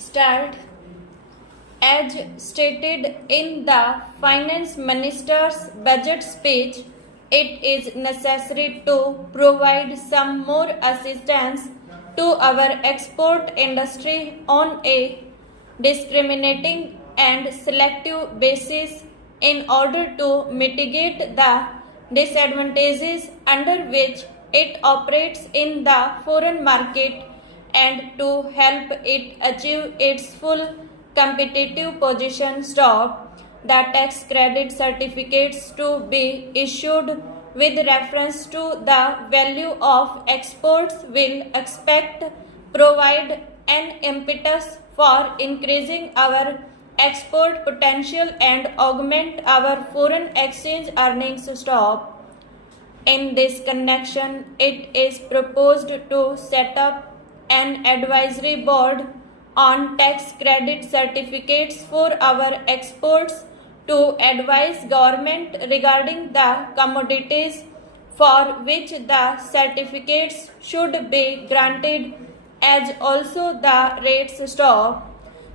start. As stated in the Finance Minister's budget speech, it is necessary to provide some more assistance to our export industry on a discriminating and selective basis in order to mitigate the disadvantages under which it operates in the foreign market and to help it achieve its full competitive position. Stop. The tax credit certificates to be issued with reference to the value of exports will expect provide an impetus for increasing our export potential and augment our foreign exchange earnings. Stop. In this connection, it is proposed to set up an advisory board on tax credit certificates for our exports to advise government regarding the commodities for which the certificates should be granted, as also the rates. Stop.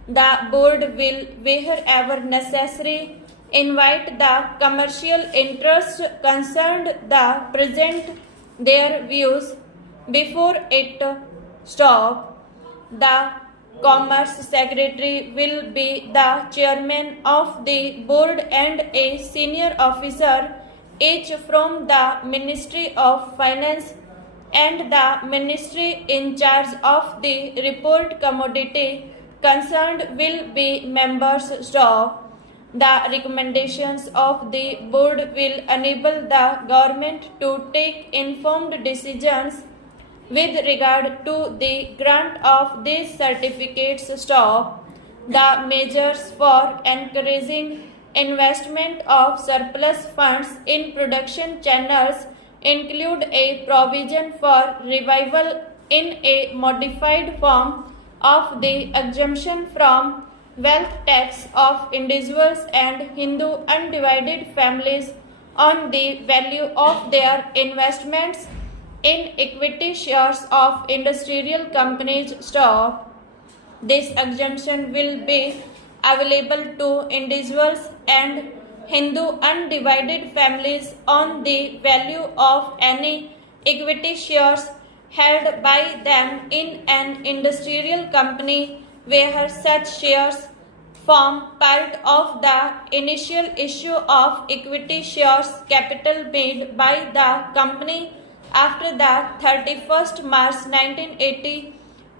The board will, wherever necessary, invite the commercial interests concerned the present their views before it. Stop. The Commerce Secretary will be the chairman of the board and a senior officer, each from the Ministry of Finance, and the ministry in charge of the report commodity concerned will be members. Stop. The recommendations of the board will enable the government to take informed decisions with regard to the grant of these certificates. Stop. The measures for encouraging investment of surplus funds in production channels include a provision for revival in a modified form of the exemption from wealth tax of individuals and Hindu undivided families on the value of their investments in equity shares of industrial companies. Stop. This exemption will be available to individuals and Hindu undivided families on the value of any equity shares held by them in an industrial company where such shares form part of the initial issue of equity shares capital made by the company after the 31st March 1980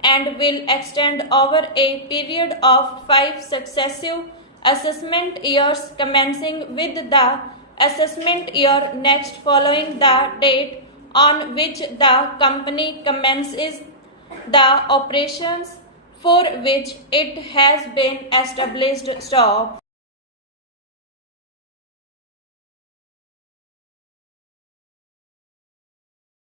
and will extend over a period of 5 successive assessment years commencing with the assessment year next following the date on which the company commences the operations for which it has been established. Stop.